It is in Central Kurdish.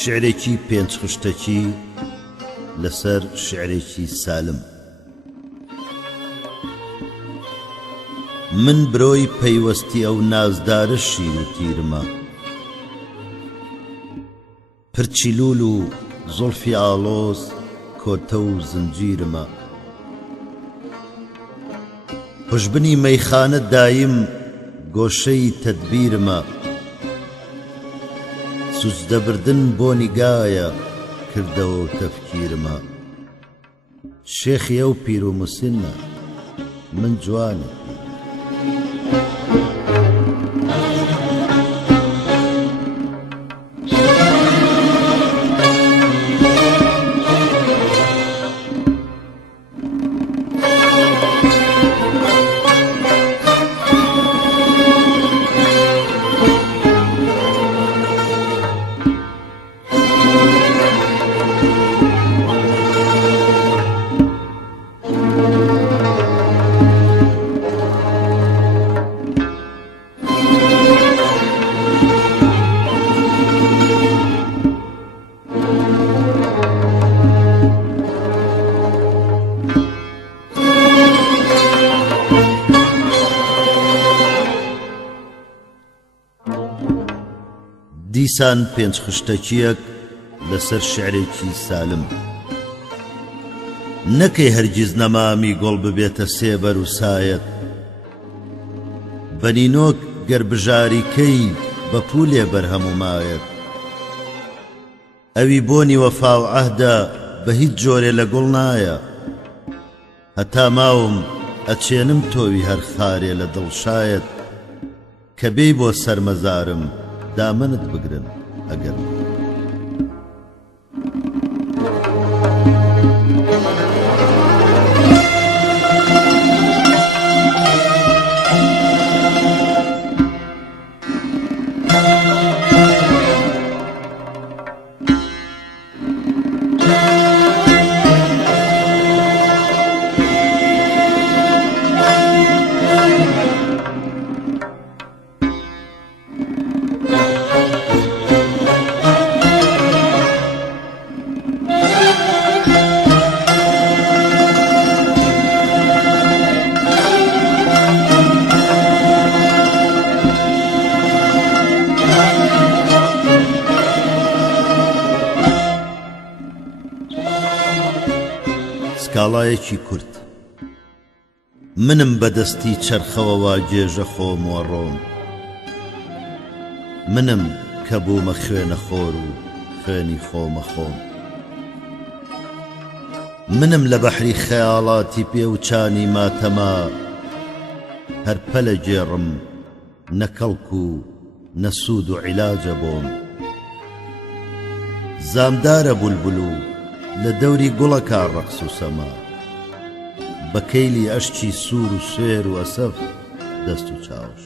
شعرێکی پێنج خشتەکی لەسەر شعرێکی سالم. من برۆی پەیوەستی ئەو نازدارە شیر و تیرمە، پرچی لول و زولفی ئاڵۆز کۆتە و زنجیرمە. خوشبنی مەیخانە دایم گۆشەی تەدبیرمە، سوزدەبردن بۆ نیگایە کردەوە و تەفکیرمە. شێخی ئەو پیر و مسنە من جوانی دیسان پێنج خشتەکیەک لەسەر شعرێکی سالم. نەکەی هەرگیز نەمامی گۆڵ ببێتە سێبەر و سایەت، بەنینۆک گەر بژاریکەی بە پولێ بەرهەمومایەت. ئەوی بۆنی وەفا و عەهدە بە هیچ جۆرێ لە گوڵ نایە، هەتا ماوم ئەچێنم تۆوی هەر خارێ لە دڵشایەت. کە بێی بۆ سەرمەزارم دامنت بگرن ئەگەر سکاڵایەکی کورت. منم بەدەستی چەرخەوە واگێژە خۆم وەڕۆم، منم کە بوومە خوێنە خۆر و خوێنی خۆمە خۆم. منم لە بەحری خەیاڵاتی پێوچانی ماتەما، هەر پەلە گێڕم نەکەڵک و نەسوود و عیلاجە بۆم. زامدارە بولبول و لە دەوری گوڵەکە ڕەقس و سەما، بە کەیلی ئەشکی سوور و سوێر و ئەسەف دەست و چاوش.